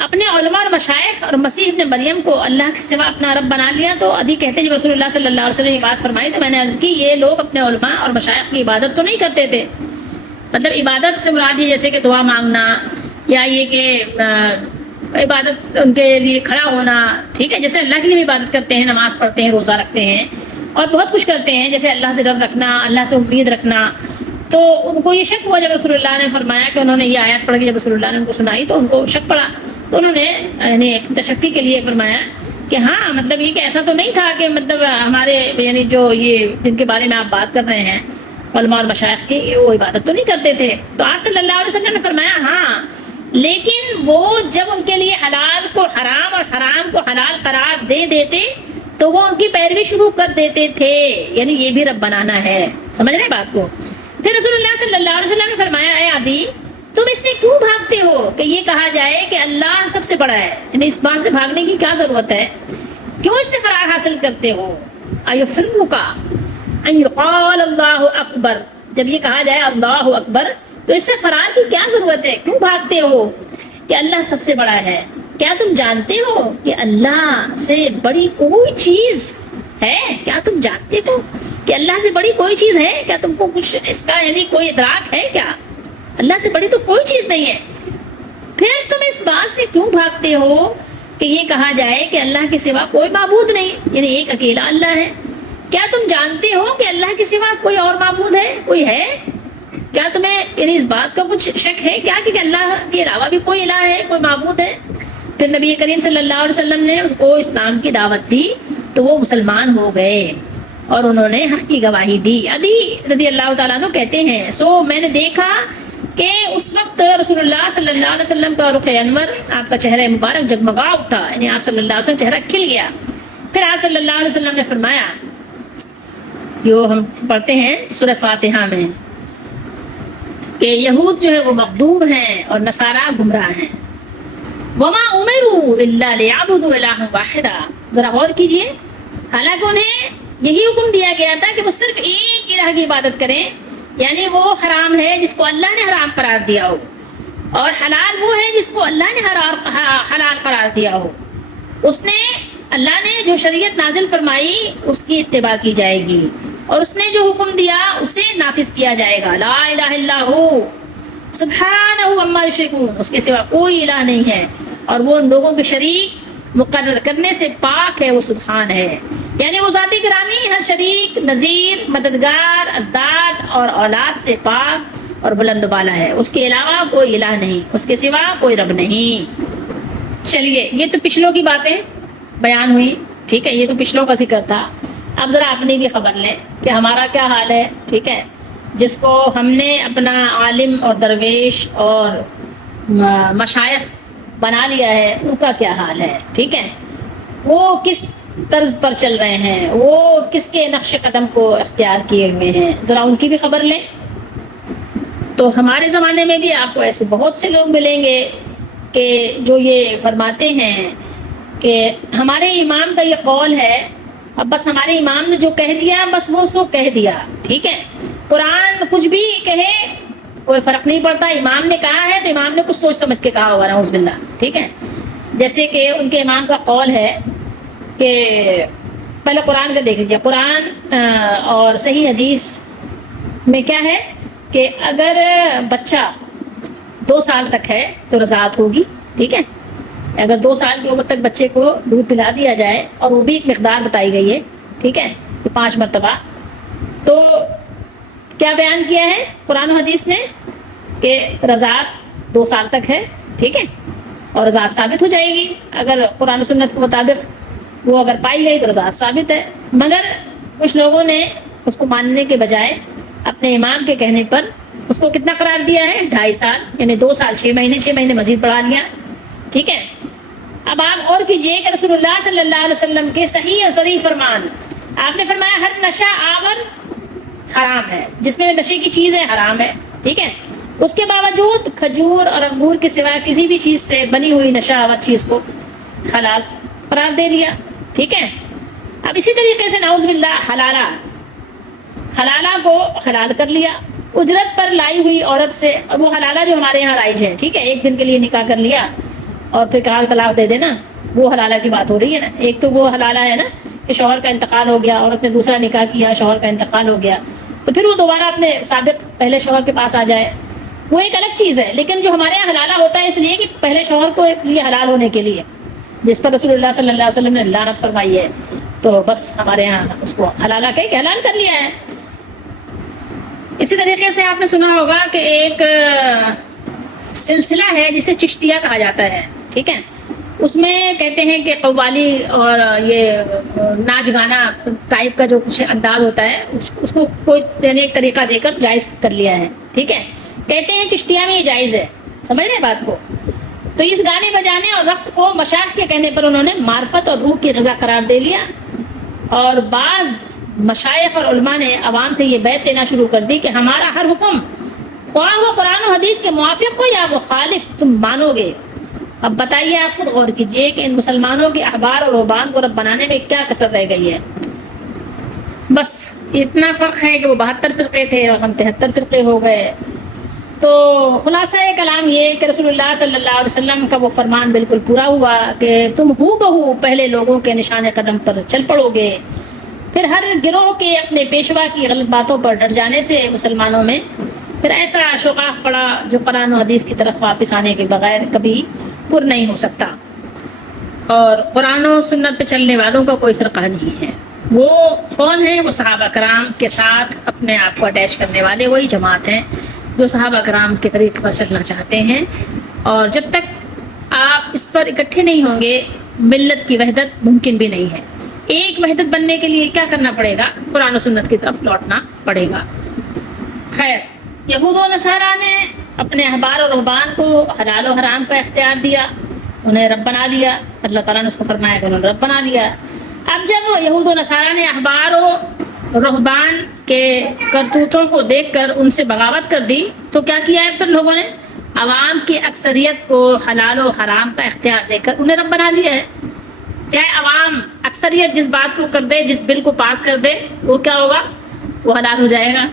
اپنے علماء اور مشائخ اور مسیح ابن مریم کو اللہ کے سوا اپنا رب بنا لیا. تو عدی کہتے ہیں جب رسول اللہ صلی اللہ علیہ وسلم نے یہ بات فرمائی تو میں نے عرض کی یہ لوگ اپنے علماء اور مشائخ کی عبادت تو نہیں کرتے تھے. مطلب عبادت سے مراد یہ جیسے کہ دعا مانگنا، یا یہ کہ عبادت ان کے لیے کھڑا ہونا، ٹھیک ہے، جیسے اللہ کے لیے بھی عبادت کرتے ہیں، نماز پڑھتے ہیں، روزہ رکھتے ہیں اور بہت کچھ کرتے ہیں، جیسے اللہ سے ڈر رکھنا، اللہ سے امید رکھنا. تو ان کو یہ شک ہوا جب رسول اللہ نے فرمایا کہ انہوں نے یہ آیت پڑھ کے جب رسول اللہ نے ان کو سنائی تو ان کو شک پڑا. تو انہوں نے یعنی تشفی کے لیے فرمایا کہ ہاں مطلب یہ کہ ایسا تو نہیں تھا کہ مطلب ہمارے یعنی جو یہ جن کے بارے میں آپ بات کر رہے ہیں علماء اور مشائخ کی، وہ عبادت تو نہیں کرتے تھے. تو آپ صلی اللہ علیہ وسلم نے فرمایا ہاں، لیکن وہ جب ان کے لیے حلال کو حرام اور حرام کو حلال قرار دے دیتے تو وہ ان کی پیروی شروع کر دیتے تھے، یعنی یہ بھی رب بنانا ہے. سمجھ رہے بات کو؟ پھر رسول اللہ صلی اللہ علیہ وسلم نے فرمایا اے عدی تم اس سے کیوں بھاگتے ہو کہ یہ کہا جائے کہ اللہ سب سے بڑا ہے، یعنی اس بات سے بھاگنے کی کیا ضرورت ہے؟ کیوں اس سے فرار حاصل کرتے ہو؟ ایفرک ان یقال اللہ اکبر، جب یہ کہا جائے اللہ اکبر تو اس سے فرار کی کیا ضرورت ہے؟ کیوں بھاگتے ہو کہ اللہ سب سے بڑا ہے؟ کیا تم جانتے ہو کہ اللہ سے بڑی کوئی چیز ہے؟ کیا تم جانتے ہو کہ اللہ سے بڑی کوئی چیز ہے؟ کیا تم کو کچھ اس کا یعنی کوئی ادراک ہے کیا؟ اللہ سے بڑی تو کوئی چیز نہیں ہے. پھر تم اس بات سے کیوں بھاگتے ہو کہ یہ کہا جائے کہ اللہ کے سوا کوئی معبود نہیں، یعنی ایک اکیلا اللہ ہے؟ کیا تم جانتے ہو کہ اللہ کے سوا کوئی اور معبود ہے، کوئی ہے؟ کیا تمہیں یعنی اس بات کا کچھ شک ہے کیا کہ اللہ کے علاوہ بھی کوئی الہ ہے، کوئی معبود ہے؟ پھر نبی کریم صلی اللہ علیہ وسلم نے ان کو اسلام کی دعوت دی تو وہ مسلمان ہو گئے اور انہوں نے حق کی گواہی دی. عدی رضی اللہ تعالیٰ عنہ کہتے ہیں سو میں نے دیکھا کہ اس وقت رسول اللہ صلی اللہ علیہ وسلم کا رخ انور، آپ کا چہرہ مبارک جگمگا اٹھا، یعنی آپ صلی اللہ علیہ وسلم چہرہ کھل گیا. پھر آپ صلی اللہ علیہ وسلم نے فرمایا، جو ہم پڑھتے ہیں سورہ فاتحہ میں کہ یہود جو ہے وہ مغضوب ہیں اور نصارہ گمراہ ہیں. وما امروا الا ليعبدوا الها واحدا، ذرا غور کیجئے، حالانکہ انہیں یہی حکم دیا گیا تھا کہ وہ صرف ایک الہ کی عبادت کریں، یعنی وہ حرام ہے جس کو اللہ نے حرام قرار دیا ہو، اور حلال وہ ہے جس کو اللہ نے حلال قرار دیا ہو. اس نے اللہ نے جو شریعت نازل فرمائی اس کی اتباع کی جائے گی، اور اس نے جو حکم دیا اسے نافذ کیا جائے گا. لا الہ الا ہو سبحانہ عما یشرکون، اس کے سوا کوئی الہ نہیں ہے اور وہ ان لوگوں کے شریک مقرر کرنے سے پاک ہے، وہ سبحان ہے، یعنی وہ ذاتی گرامی ہر شریک، نظیر، مددگار، ازداد اور اولاد سے پاک اور بلند و بالا ہے. اس کے علاوہ کوئی الہ نہیں، اس کے سوا کوئی رب نہیں. چلیے یہ تو پچھلوں کی باتیں بیان ہوئی، ٹھیک ہے، یہ تو پچھلوں کا ذکر تھا. اب ذرا اپنی بھی خبر لیں کہ ہمارا کیا حال ہے، ٹھیک ہے، جس کو ہم نے اپنا عالم اور درویش اور مشائخ بنا لیا ہے ان کا کیا حال ہے، ٹھیک ہے، وہ کس طرز پر چل رہے ہیں، وہ کس کے نقش قدم کو اختیار کیے ہوئے ہیں، ذرا ان کی بھی خبر لیں. تو ہمارے زمانے میں بھی آپ کو ایسے بہت سے لوگ ملیں گے کہ جو یہ فرماتے ہیں کہ ہمارے امام کا یہ قول ہے، اب بس ہمارے امام نے جو کہہ دیا بس وہ سو کہہ دیا، ٹھیک ہے، قرآن کچھ بھی کہے کوئی فرق نہیں پڑتا، امام نے کہا ہے تو امام نے کچھ سوچ سمجھ کے کہا ہوگا، نعوذ باللہ، ٹھیک ہے. جیسے کہ ان کے امام کا قول ہے کہ پہلے قرآن کا دیکھ لیجیے، قرآن اور صحیح حدیث میں کیا ہے کہ اگر بچہ 2 سال تک ہے تو رضاعت ہوگی، ٹھیک ہے، اگر 2 سال کی عمر تک بچے کو دودھ پلا دیا جائے، اور وہ بھی ایک مقدار بتائی گئی ہے، ٹھیک ہے، کہ 5 مرتبہ. تو کیا بیان کیا ہے قرآن و حدیث نے کہ رضاعت 2 سال تک ہے، ٹھیک ہے، اور رضاعت ثابت ہو جائے گی اگر قرآن و سنت کے مطابق وہ اگر پائی گئی تو رضاعت ثابت ہے. مگر کچھ لوگوں نے اس کو ماننے کے بجائے اپنے امام کے کہنے پر اس کو کتنا قرار دیا ہے، 2.5 سال، یعنی 2 سال 6 مہینے، 6 مہینے مزید بڑھا لیا، ٹھیک ہے. اب آپ غور کیجئے کہ رسول اللہ صلی اللہ علیہ وسلم کے صحیح اور صریح فرمان، آپ نے فرمایا ہر نشہ آور حرام ہے، جس میں نشے کی چیز ہے حرام ہے. ٹھیک ہے. اس کے باوجود کھجور اور انگور کے سوا کسی بھی چیز سے بنی ہوئی نشہ آور چیز کو حلال قرار دے دیا. ٹھیک ہے. اب اسی طریقے سے نعوذ باللہ حلالہ کو حلال کر لیا. اجرت پر لائی ہوئی عورت سے، اب وہ حلالہ جو ہمارے یہاں رائج ہے، ٹھیک ہے، ایک دن کے لیے نکاح کر لیا اور پھر کہا طلاق دے دینا، وہ حلالہ کی بات ہو رہی ہے نا. ایک تو وہ حلالہ ہے نا کہ شوہر کا انتقال ہو گیا، عورت نے دوسرا نکاح کیا، شوہر کا انتقال ہو گیا، تو پھر وہ دوبارہ اپنے سابق پہلے شوہر کے پاس آ جائے، وہ ایک الگ چیز ہے. لیکن جو ہمارے یہاں حلالہ ہوتا ہے اس لیے کہ پہلے شوہر کو یہ حلال ہونے کے لیے، جس پر رسول اللہ صلی اللہ علیہ وسلم نے لعنت فرمائی ہے، تو بس ہمارے یہاں اس کو حلالہ کہہ کے حلال کر لیا ہے. اسی طریقے سے آپ نے سنا ہوگا کہ ایک سلسلہ ہے جسے چشتیہ کہا جاتا ہے. ٹھیک ہے. اس میں کہتے ہیں کہ قوالی اور یہ ناچ گانا ٹائپ کا جو کچھ انداز ہوتا ہے اس کو کوئی ایک طریقہ دے کر جائز کر لیا ہے. ٹھیک ہے. کہتے ہیں چشتیہ میں یہ جائز ہے. سمجھ رہے ہیں بات کو؟ تو اس گانے بجانے اور رقص کو مشائخ کے کہنے پر انہوں نے معرفت اور روح کی غذا قرار دے لیا، اور بعض مشائخ اور علماء نے عوام سے یہ بیعت لینا شروع کر دی کہ ہمارا ہر حکم خواہ وہ قرآن و حدیث کے موافق ہو یا مخالف تم مانو گے. اب بتائیے، آپ خود غور کیجئے کہ ان مسلمانوں کے احبار اور رہبان کو رب بنانے میں کیا کسر رہ گئی ہے. بس اتنا فرق ہے کہ وہ 72 فرقے تھے اور ہم 73 فرقے ہو گئے. تو خلاصہ کلام یہ کہ رسول اللہ صلی اللہ علیہ وسلم کا وہ فرمان بالکل پورا ہوا کہ تم ہو بہو پہلے لوگوں کے نشان قدم پر چل پڑو گے. پھر ہر گروہ کے اپنے پیشوا کی غلط باتوں پر ڈر جانے سے مسلمانوں میں پھر ایسا شقاق پڑا جو قرآن و حدیث کی طرف واپس آنے کے بغیر کبھی پر نہیں ہو سکتا. اور قرآن و سنت پہ چلنے والوں کا کوئی فرقہ نہیں ہے. وہ کون ہیں؟ وہ صحابہ کرام کے ساتھ اپنے آپ کو اٹیچ کرنے والے وہی جماعت ہیں جو صحابہ کرام کے طریقے پر چلنا چاہتے ہیں. اور جب تک آپ اس پر اکٹھے نہیں ہوں گے ملت کی وحدت ممکن بھی نہیں ہے. ایک وحدت بننے کے لیے کیا کرنا پڑے گا؟ قرآن و سنت کی طرف لوٹنا پڑے گا. خیر، یہود و نصارہ نے اپنے احبار و رہبان کو حلال و حرام کا اختیار دیا، انہیں رب بنا لیا. اللہ تعالیٰ نے اس کو فرمایا کہ انہوں نے رب بنا لیا. اب جب یہود و نصارہ نے احبار و رہبان کے کرتوتوں کو دیکھ کر ان سے بغاوت کر دی تو کیا کیا ہے پھر لوگوں نے؟ عوام کی اکثریت کو حلال و حرام کا اختیار دے کر انہیں رب بنا لیا ہے. کیا عوام اکثریت جس بات کو کر دے، جس بل کو پاس کر دے، وہ کیا ہوگا؟ وہ حلال ہو جائے گا.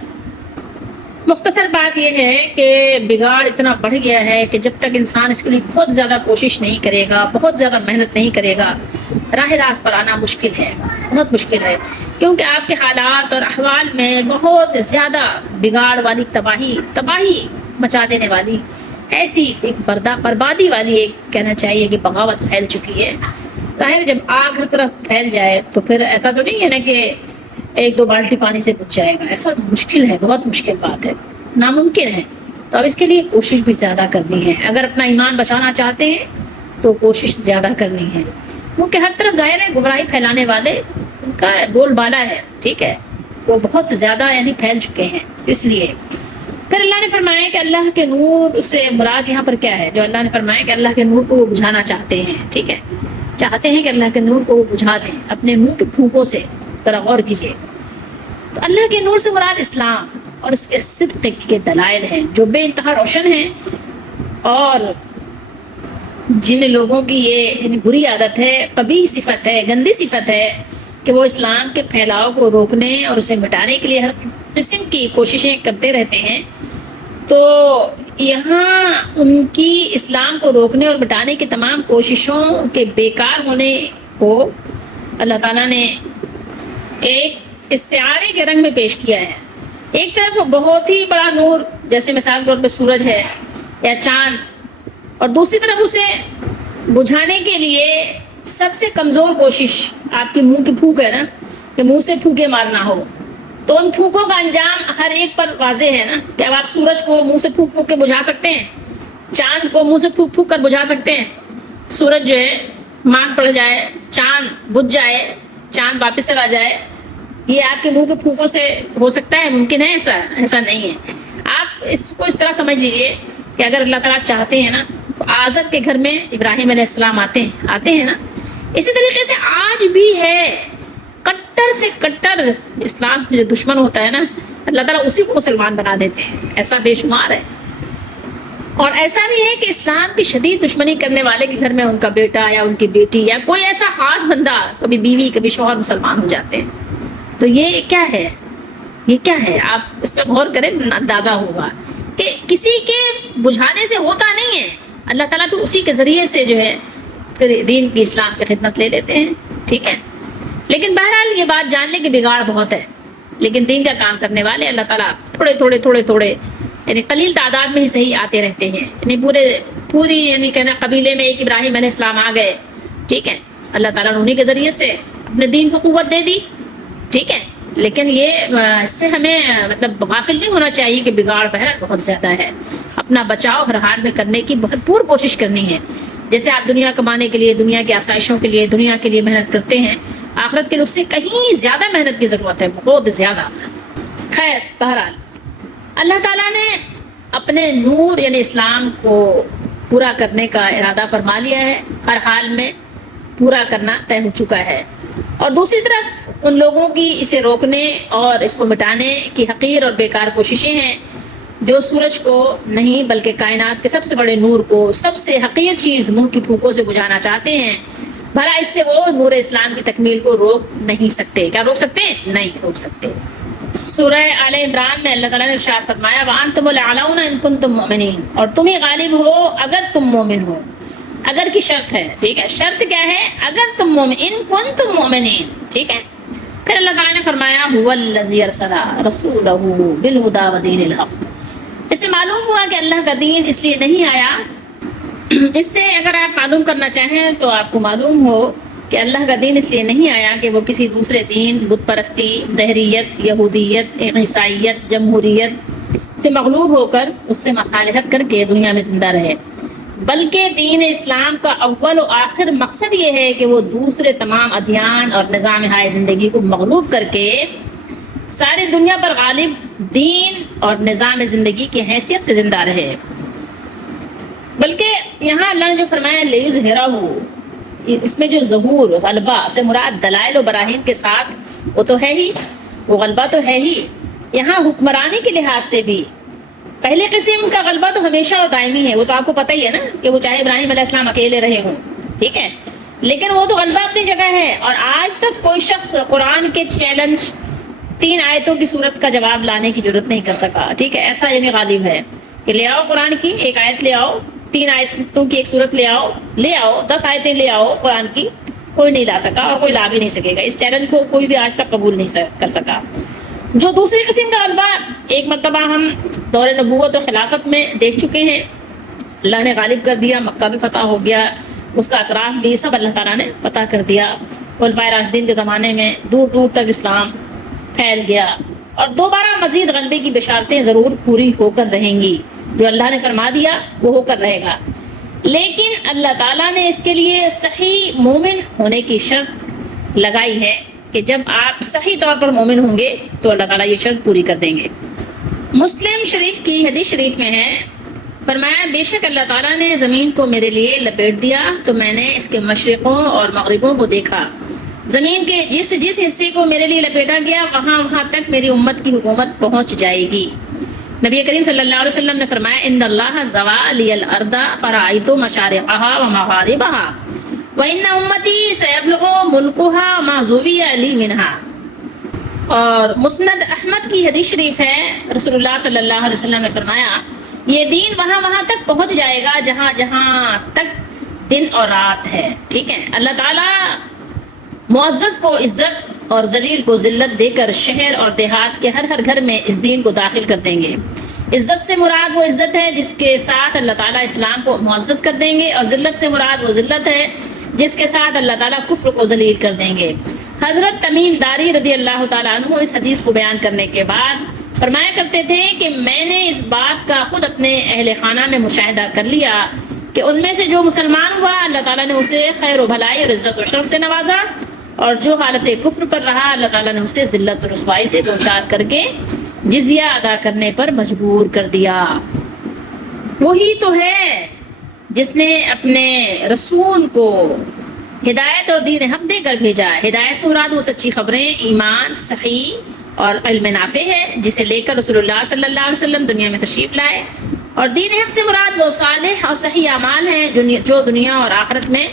مختصر بات یہ ہے کہ بگاڑ اتنا بڑھ گیا ہے کہ جب تک انسان اس کے لیے بہت زیادہ کوشش نہیں کرے گا، بہت زیادہ محنت نہیں کرے گا، راہ راست پر آنا مشکل ہے، بہت مشکل ہے. کیونکہ آپ کے حالات اور احوال میں بہت زیادہ بگاڑ والی تباہی مچا دینے والی ایسی ایک بربادی والی ایک کہنا چاہیے کہ بغاوت پھیل چکی ہے. ظاہر جب آگ ہر طرف پھیل جائے تو پھر ایسا تو نہیں ہے نا کہ 1-2 بالٹی پانی سے بجھ جائے گا. ایسا مشکل ہے، بہت مشکل بات ہے، ناممکن ہے. تو اب اس کے لیے کوشش بھی زیادہ کرنی ہے. اگر اپنا ایمان بچانا چاہتے ہیں تو کوشش زیادہ کرنی ہے، کیونکہ ہر طرف ظاہر ہے گمراہی پھیلانے والے ان کا بول بالا ہے. ٹھیک ہے. وہ بہت زیادہ یعنی پھیل چکے ہیں. اس لیے پھر اللہ نے فرمایا کہ اللہ کے نور سے مراد یہاں پر کیا ہے؟ جو اللہ نے فرمایا کہ اللہ کے نور کو وہ بجھانا چاہتے ہیں. ٹھیک ہے. چاہتے ہیں کہ اللہ کے نور کو وہ بجھا دیں اپنے منہ کے پھونکوں سے. ذرا غور کیجیے. تو اللہ کے نور سے مراد اسلام اور اس کے صدق کے دلائل ہیں جو بے انتہا روشن ہیں، اور جن لوگوں کی یہ یعنی بری عادت ہے، قبیح صفت ہے، گندی صفت ہے کہ وہ اسلام کے پھیلاؤ کو روکنے اور اسے مٹانے کے لیے ہر قسم کی کوششیں کرتے رہتے ہیں. تو یہاں ان کی اسلام کو روکنے اور مٹانے کی تمام کوششوں کے بیکار ہونے کو اللہ تعالیٰ نے ایک استعارے کے رنگ میں پیش کیا ہے. ایک طرف بہت ہی بڑا نور جیسے مثال کے طور پہ سورج ہے یا چاند، اور دوسری طرف اسے بجھانے کے لیے سب سے کمزور کوشش آپ کے منہ کی پھونک ہے نا، کہ منہ سے پھونکے مارنا ہو. تو ان پھونکوں کا انجام ہر ایک پر واضح ہے نا، کہ اب آپ سورج کو منہ سے پھونک پھونک کے بجھا سکتے ہیں، چاند کو منہ سے پھونک پھونک کر بجھا سکتے ہیں. سورج جو ہے مان پڑ جائے، چاند بجھ جائے، چاند واپس سے آ جائے، یہ آپ کے منہ کے پھونکوں سے ہو سکتا ہے؟ ممکن ہے؟ ایسا نہیں ہے. آپ اس کو اس طرح سمجھ لیجئے کہ اگر اللہ تعالیٰ چاہتے ہیں نا آزر کے گھر میں ابراہیم علیہ السلام آتے ہیں نا، اسی طریقے سے آج بھی ہے کٹر سے کٹر اسلام کے جو دشمن ہوتا ہے نا، اللہ تعالیٰ اسی کو مسلمان بنا دیتے ہیں، ایسا بے شمار ہے۔ اور ایسا بھی ہے کہ اسلام کی شدید دشمنی کرنے والے کے گھر میں ان کا بیٹا یا ان کی بیٹی یا کوئی ایسا خاص بندہ، کبھی بیوی کبھی شوہر مسلمان ہو جاتے ہیں۔ تو یہ کیا ہے؟ یہ کیا ہے؟ آپ اس پہ غور کریں، اندازہ ہوگا کہ کسی کے بجھانے سے ہوتا نہیں ہے، اللہ تعالیٰ تو اسی کے ذریعے سے جو ہے پھر دین کی اسلام کی خدمت لے لیتے ہیں، ٹھیک ہے۔ لیکن بہرحال یہ بات جان لیں کہ بگاڑ بہت ہے، لیکن دین کا کام کرنے والے اللہ تعالیٰ تھوڑے یعنی قلیل تعداد میں ہی صحیح آتے رہتے ہیں، یعنی پوری یعنی کہنا قبیلے میں ایک ابراہیم علیہ السلام آ گئے، ٹھیک ہے، اللہ تعالیٰ نے انہیں کے ذریعے سے اپنے دین کو قوت دے دی، ٹھیک ہے۔ لیکن یہ اس سے ہمیں مطلب غافل نہیں ہونا چاہیے کہ بگاڑ بہرحال بہت زیادہ ہے، اپنا بچاؤ ہر حال میں کرنے کی بھرپور کوشش کرنی ہے۔ جیسے آپ دنیا کمانے کے لیے، دنیا کی آسائشوں کے لیے، دنیا کے لیے محنت کرتے ہیں، آخرت کے لیے اس سے کہیں زیادہ محنت کی ضرورت ہے، بہت زیادہ۔ خیر بہرحال اللہ تعالیٰ نے اپنے نور یعنی اسلام کو پورا کرنے کا ارادہ فرما لیا ہے، ہر حال میں پورا کرنا طے ہو چکا ہے۔ اور دوسری طرف ان لوگوں کی اسے روکنے اور اس کو مٹانے کی حقیر اور بیکار کوششیں ہیں جو سورج کو نہیں بلکہ کائنات کے سب سے بڑے نور کو، سب سے حقیر چیز منہ کی پھونکوں سے بجھانا چاہتے ہیں۔ بھلا اس سے وہ نور اسلام کی تکمیل کو روک نہیں سکتے۔ کیا روک سکتے؟ نہیں روک سکتے۔ سورہ آل عمران میں اللہ تعالیٰ نے ارشاد فرمایا وَأَنْتُمُ الْأَعْلَوْنَ إِن كُنتُم مُؤْمِنِينَ، اور تم ہی غالب ہو اگر تم مومن ہو۔ اگر کی شرط ہے، ٹھیک ہے، شرط کیا ہے؟ اگر تم مومن، ان کنتم مؤمنین، ٹھیک ہے۔ پھر اللہ تعالیٰ نے فرمایا هُوَ الَّذِي أَرْسَلَ رَسُولَهُ بِالْهُدَى وَدِينِ الْحَقِّ۔ اس سے معلوم ہوا کہ اللہ کا دین اس لیے نہیں آیا، اس سے اگر آپ معلوم کرنا چاہیں تو آپ کو معلوم ہو کہ اللہ کا دین اس لیے نہیں آیا کہ وہ کسی دوسرے دین، بت پرستی، دہریت، یہودیت، عیسائیت، جمہوریت سے مغلوب ہو کر اس سے مصالحت کر کے دنیا میں زندہ رہے، بلکہ دین اسلام کا اول و آخر مقصد یہ ہے کہ وہ دوسرے تمام ادیان اور نظام ہائے زندگی کو مغلوب کر کے ساری دنیا پر غالب دین اور نظام زندگی کی حیثیت سے زندہ رہے۔ بلکہ یہاں اللہ نے جو فرمایا لیظہرہ، اس میں جو ظہور، غلبہ سے مراد دلائل و براہین کے ساتھ وہ تو ہے ہی، وہ غلبہ تو ہے ہی، یہاں حکمرانی کے لحاظ سے بھی پہلے قسم کا غلبہ تو ہمیشہ اور دائمی ہے، وہ تو آپ کو پتہ ہی ہے نا کہ وہ چاہے ابراہیم علیہ السلام اکیلے رہے ہوں، ٹھیک ہے، لیکن وہ تو غلبہ اپنی جگہ ہے۔ اور آج تک کوئی شخص قرآن کے چیلنج 3 آیتوں کی صورت کا جواب لانے کی ضرورت نہیں کر سکا، ٹھیک ہے، ایسا یعنی غالب ہے کہ لے آؤ قرآن کی 1 آیت لے آؤ، 3 آیتوں کی 1 صورت لے آؤ 10 آیتیں لے آؤ قرآن کی، کوئی نہیں لا سکا اور کوئی لا بھی نہیں سکے گا۔ اس چیلنج کو کوئی بھی آج تک قبول نہیں کر سکا۔ جو دوسری قسم کا غلبہ ایک مرتبہ ہم دور نبوت و خلافت میں دیکھ چکے ہیں، اللہ نے غالب کر دیا، مکہ بھی فتح ہو گیا، اس کا اطراف بھی سب اللہ تعالیٰ نے فتح کر دیا، خلفائے راشدین کے زمانے میں دور دور تک اسلام پھیل گیا، اور دوبارہ مزید غلبے کی بشارتیں ضرور پوری ہو کر رہیں گی، جو اللہ نے فرما دیا وہ ہو کر رہے گا۔ لیکن اللہ تعالیٰ نے اس کے لیے صحیح مومن ہونے کی شرط لگائی ہے کہ جب آپ صحیح طور پر مومن ہوں گے تو اللہ تعالیٰ یہ شرط پوری کر دیں گے۔ مسلم شریف کی حدیث شریف میں ہے، فرمایا بے شک اللہ تعالیٰ نے زمین کو میرے لیے لپیٹ دیا تو میں نے اس کے مشرقوں اور مغربوں کو دیکھا، زمین کے جس حصے کو میرے لیے لپیٹا گیا وہاں تک میری امت کی حکومت پہنچ جائے گی۔ نبی کریم صلی اللہ علیہ وسلم نے فرمایا ان اللہ زوى لي الارض فرأيت مشارقها ومغاربها وان امتی سيبلغ ملكها ما زوي لي منها۔ اور مسند احمد کی حدیث شریف ہے، رسول اللہ صلی اللہ علیہ وسلم نے فرمایا یہ دین وہاں تک پہنچ جائے گا جہاں تک دن اور رات ہے، ٹھیک ہے۔ اللہ تعالیٰ معزز کو عزت اور ذلیل کو ذلت دے کر شہر اور دیہات کے ہر گھر میں اس دین کو داخل کر دیں گے۔ عزت سے مراد وہ عزت ہے جس کے ساتھ اللہ تعالیٰ اسلام کو معزز کر دیں گے، اور ذلت سے مراد وہ ذلت ہے جس کے ساتھ اللہ تعالیٰ کفر کو ذلیل کر دیں گے۔ حضرت تمیم داری رضی اللہ تعالیٰ عنہ اس حدیث کو بیان کرنے کے بعد فرمایا کرتے تھے کہ میں نے اس بات کا خود اپنے اہل خانہ میں مشاہدہ کر لیا کہ ان میں سے جو مسلمان ہوا اللہ تعالیٰ نے اسے خیر و بھلائی اور عزت و شرف سے نوازا، اور جو حالت کفر پر رہا اللہ تعالیٰ نے اسے ذلت و رسوائی سے دوچار کر کے جزیہ ادا کرنے پر مجبور کر دیا۔ وہی تو ہے جس نے اپنے رسول کو ہدایت اور دین حق دے کر بھیجا. ہدایت سے مراد وہ سچی خبریں، ایمان صحیح اور علم نافع ہے جسے لے کر رسول اللہ صلی اللہ علیہ وسلم دنیا میں تشریف لائے. اور دین حق سے مراد وہ صالح اور صحیح اعمال ہیں جو دنیا اور آخرت میں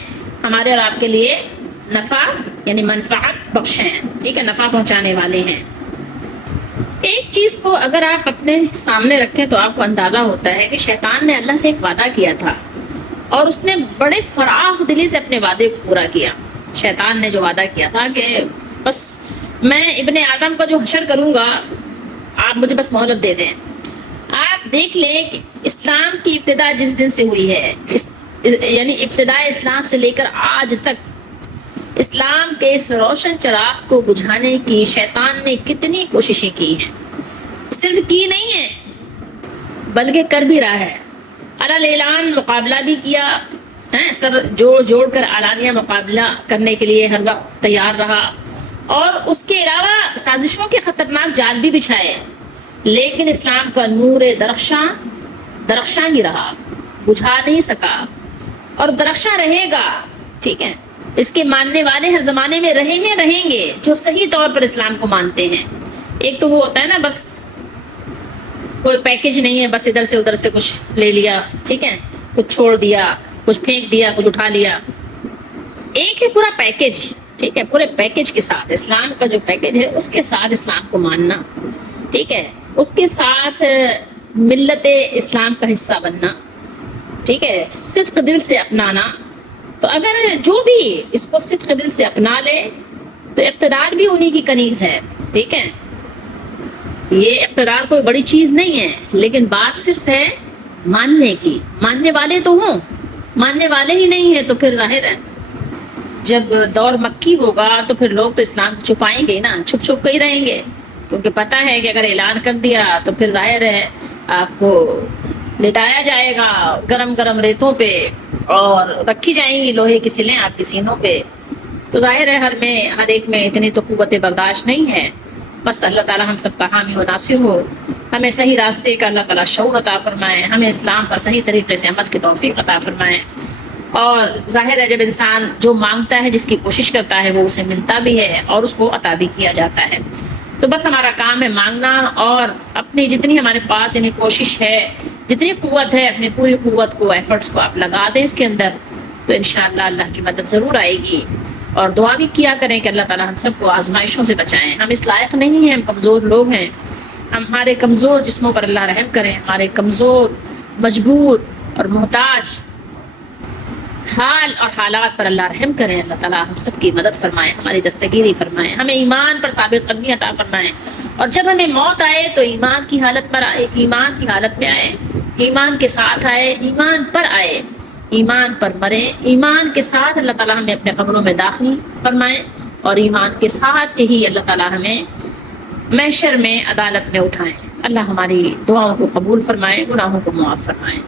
ہمارے اور آپ کے لیے نفع یعنی منفعت بخش ہیں. ٹھیک ہے، نفع پہنچانے والے ہیں. ایک چیز کو اگر آپ اپنے سامنے رکھیں تو آپ کو اندازہ ہوتا ہے کہ شیطان نے اللہ سے ایک وعدہ کیا تھا اور اس نے بڑے فراخ دلی سے اپنے وعدے کو پورا کیا. شیطان نے جو وعدہ کیا تھا کہ بس میں ابن آدم کا جو حشر کروں گا آپ مجھے بس مہلت دے دیں. آپ دیکھ لیں کہ اسلام کی ابتدا جس دن سے ہوئی ہے یعنی ابتداء اسلام سے لے کر آج تک اسلام کے اس روشن چراغ کو بجھانے کی شیطان نے کتنی کوششیں کی ہیں. صرف کی نہیں ہے بلکہ کر بھی رہا ہے. علی اعلان مقابلہ بھی کیا ہے، سر جوڑ کر اعلانیہ مقابلہ کرنے کے لیے ہر وقت تیار رہا، اور اس کے علاوہ سازشوں کے خطرناک جال بھی بچھائے. لیکن اسلام کا نور درخشاں ہی رہا، بجھا نہیں سکا اور درخشاں رہے گا. ٹھیک ہے، اس کے ماننے والے ہر زمانے میں رہیں گے جو صحیح طور پر اسلام کو مانتے ہیں. ایک تو وہ ہوتا ہے نا بس کوئی پیکج نہیں ہے، بس ادھر سے ادھر سے کچھ لے لیا، ٹھیک ہے، کچھ چھوڑ دیا، کچھ پھینک دیا، کچھ اٹھا لیا. ایک ہے پورا پیکج. ٹھیک ہے، پورے پیکج کے ساتھ اسلام کا جو پیکج ہے اس کے ساتھ اسلام کو ماننا. ٹھیک ہے، اس کے ساتھ ملت اسلام کا حصہ بننا. ٹھیک ہے، صدق دل سے اپنانا. تو اگر جو بھی اس کو صدق دل سے اپنا لے تو اقتدار بھی انہی کی کنیز ہے. ٹھیک ہے، یہ اقتدار کوئی بڑی چیز نہیں ہے، لیکن بات صرف ہے ماننے کی. ماننے والے تو ہوں، ماننے والے ہی نہیں ہیں تو پھر ظاہر ہے جب دور مکی ہوگا تو پھر لوگ تو اسلام کو چھپائیں گے نا، چھپ چھپ کے ہی رہیں گے، کیونکہ پتہ ہے کہ اگر اعلان کر دیا تو پھر ظاہر ہے آپ کو لٹایا جائے گا گرم گرم ریتوں پہ اور رکھی جائیں گی لوہے کی سلیں آپ کے سینوں پہ. تو ظاہر ہے ہر ایک میں اتنی تو قوت برداشت نہیں ہے. بس اللہ تعالی ہم سب کا حامی و ناصر ہو، ہمیں صحیح راستے کا اللہ تعالی شعور عطا فرمائے، ہمیں اسلام پر صحیح طریقے سے عمل کی توفیق عطا فرمائے. اور ظاہر ہے جب انسان جو مانگتا ہے، جس کی کوشش کرتا ہے، وہ اسے ملتا بھی ہے اور اس کو عطا بھی کیا جاتا ہے. تو بس ہمارا کام ہے مانگنا، اور اپنی جتنی ہمارے پاس یعنی کوشش ہے، جتنی قوت ہے، اپنی پوری قوت کو، ایفرٹس کو آپ لگا دیں اس کے اندر، تو انشاءاللہ اللہ کی مدد ضرور آئے گی. اور دعا بھی کیا کریں کہ اللہ تعالی ہم سب کو آزمائشوں سے بچائیں. ہم اس لائق نہیں ہیں، ہم کمزور لوگ ہیں. ہمارے کمزور جسموں پر اللہ رحم کریں، ہمارے کمزور، مجبور اور محتاج حال اور حالات پر اللہ رحم کریں. اللہ تعالیٰ ہم سب کی مدد فرمائے، ہماری دستگیری فرمائے، ہمیں ایمان پر ثابت قدمی عطا فرمائے. اور جب ہمیں موت آئے تو ایمان کی حالت پر آئے، ایمان کی حالت میں آئے، ایمان کے ساتھ آئے، ایمان پر آئے، ایمان پر مرے. ایمان کے ساتھ اللہ تعالیٰ ہمیں اپنے قبروں میں داخل فرمائے، اور ایمان کے ساتھ ہی اللہ تعالیٰ ہمیں محشر میں عدالت میں اٹھائیں. اللہ ہماری دعاؤں کو قبول فرمائے، گناہوں کو معاف فرمائے.